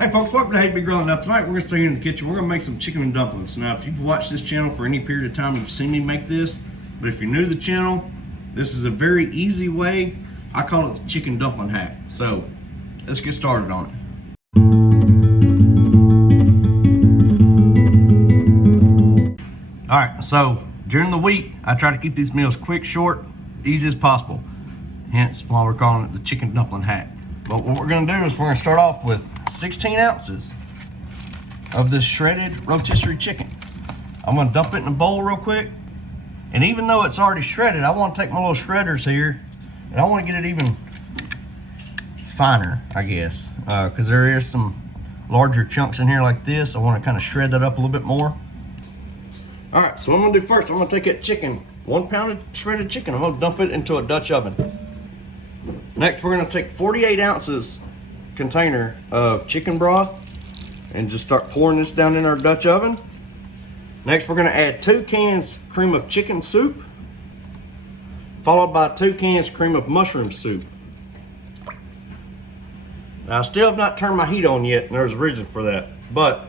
Hey folks, welcome to Hey Big Grilling. Now tonight we're going to stay here in the kitchen. We're going to make some chicken and dumplings. Now if you've watched this channel for any period of time, you've seen me make this. But if you're new to the channel, this is a very easy way. I call it the chicken dumpling hack. So let's get started on it. Alright, so during the week, I try to keep these meals quick, short, easy as possible. Hence why we're calling it the chicken dumpling hack. But what we're going to do is we're going to start off with 16 ounces of this shredded rotisserie chicken. I'm going to dump it in a bowl real quick. And even though it's already shredded, I want to take my little shredders here and I want to get it even finer, I guess. Because there is some larger chunks in here like this. I want to kind of shred that up a little bit more. Alright, so what I'm going to do first, I'm going to take that chicken, 1 pound of shredded chicken, I'm going to dump it into a Dutch oven. Next, we're going to take 48 ounces container of chicken broth and just start pouring this down in our Dutch oven. Next, we're going to add 2 cans cream of chicken soup, followed by 2 cans cream of mushroom soup. Now, I still have not turned my heat on yet, and there's a reason for that. But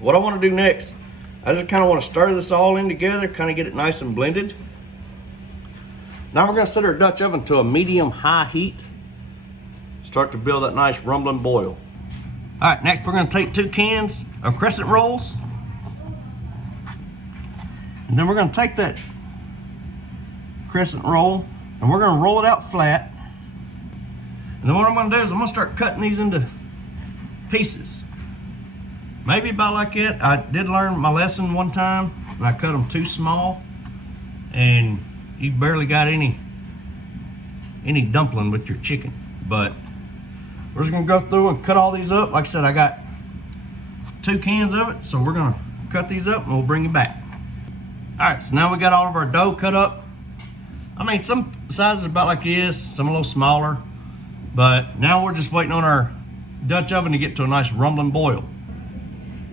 what I want to do next, I just kind of want to stir this all in together, kind of get it nice and blended. Now we're going to set our Dutch oven to a medium-high heat. Start to build that nice rumbling boil. All right, next we're going to take 2 cans of crescent rolls. And then we're going to take that crescent roll and we're going to roll it out flat. And then what I'm going to do is I'm going to start cutting these into pieces. Maybe about like that. I did learn my lesson one time and I cut them too small. And you barely got any dumpling with your chicken. But we're just gonna go through and cut all these up. Like I said, I got 2 cans of it, so we're gonna cut these up and we'll bring it back. All right, so now we got all of our dough cut up. I mean, some sizes about like this, some a little smaller, but now we're just waiting on our Dutch oven to get to a nice rumbling boil.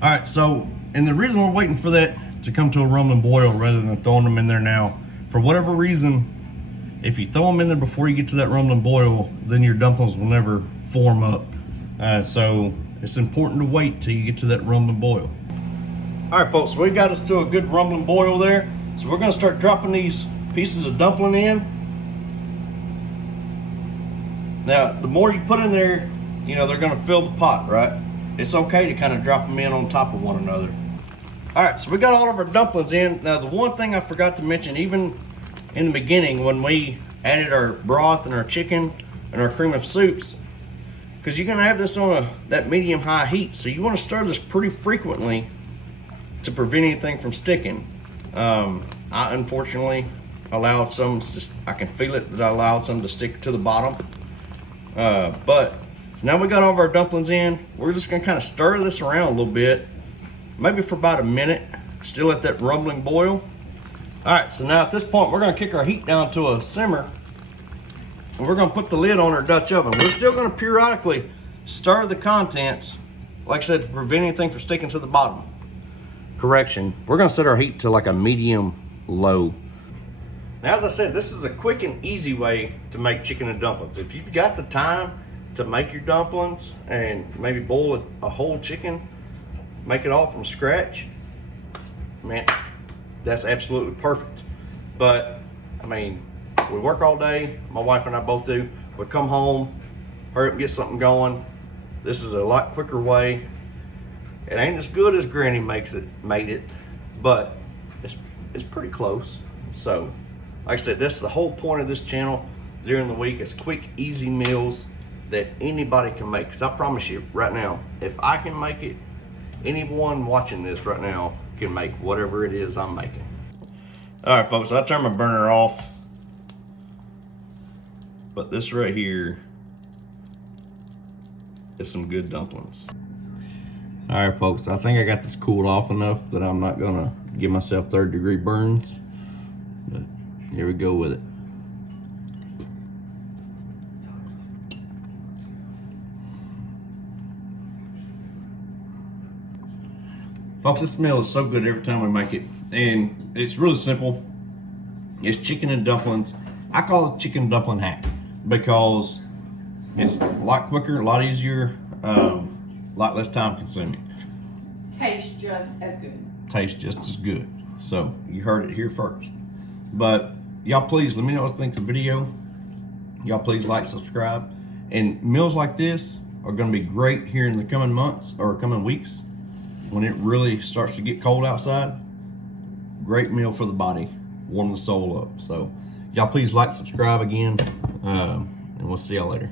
All right, so, and the reason we're waiting for that to come to a rumbling boil rather than throwing them in there now, for whatever reason, if you throw them in there before you get to that rumbling boil, then your dumplings will never form up. So it's important to wait till you get to that rumbling boil. All right, folks, so we got us to a good rumbling boil there. So we're gonna start dropping these pieces of dumpling in. Now, the more you put in there, you know, they're gonna fill the pot, right? It's okay to kind of drop them in on top of one another. All right, so we got all of our dumplings in. Now, the one thing I forgot to mention, even in the beginning when we added our broth and our chicken and our cream of soups, because you're gonna have this on that medium-high heat, so you wanna stir this pretty frequently to prevent anything from sticking. I unfortunately allowed some, I can feel it that I allowed some to stick to the bottom. But now we got all of our dumplings in. We're just gonna kind of stir this around a little bit, maybe for about a minute, still at that rumbling boil. All right, so now at this point, we're gonna kick our heat down to a simmer and we're gonna put the lid on our Dutch oven. We're still gonna periodically stir the contents, like I said, to prevent anything from sticking to the bottom. Correction, we're gonna set our heat to like a medium low. Now, as I said, this is a quick and easy way to make chicken and dumplings. If you've got the time to make your dumplings and maybe boil a whole chicken, make it all from scratch, man, that's absolutely perfect. But I mean, we work all day, my wife and I both do. We come home, hurry up and get something going. This is a lot quicker way. It ain't as good as Granny made it, but it's pretty close. So like I said, that's the whole point of this channel during the week, is quick, easy meals that anybody can make. Because I promise you right now, if I can make it, anyone watching this right now can make whatever it is I'm making. All right, folks, I turned my burner off, but this right here is some good dumplings. All right, folks, I think I got this cooled off enough that I'm not gonna give myself 3rd-degree burns, but here we go with it. Folks, this meal is so good every time we make it, and it's really simple. It's chicken and dumplings. I call it chicken dumpling hack because it's a lot quicker, a lot easier. a lot less time consuming. Tastes just as good. Tastes just as good. So you heard it here first. But y'all please let me know what you think of the video. Y'all please like, subscribe. And meals like this are gonna be great here in the coming months or coming weeks when it really starts to get cold outside. Great meal for the body, warm the soul up. So y'all please like, subscribe again, and we'll see y'all later.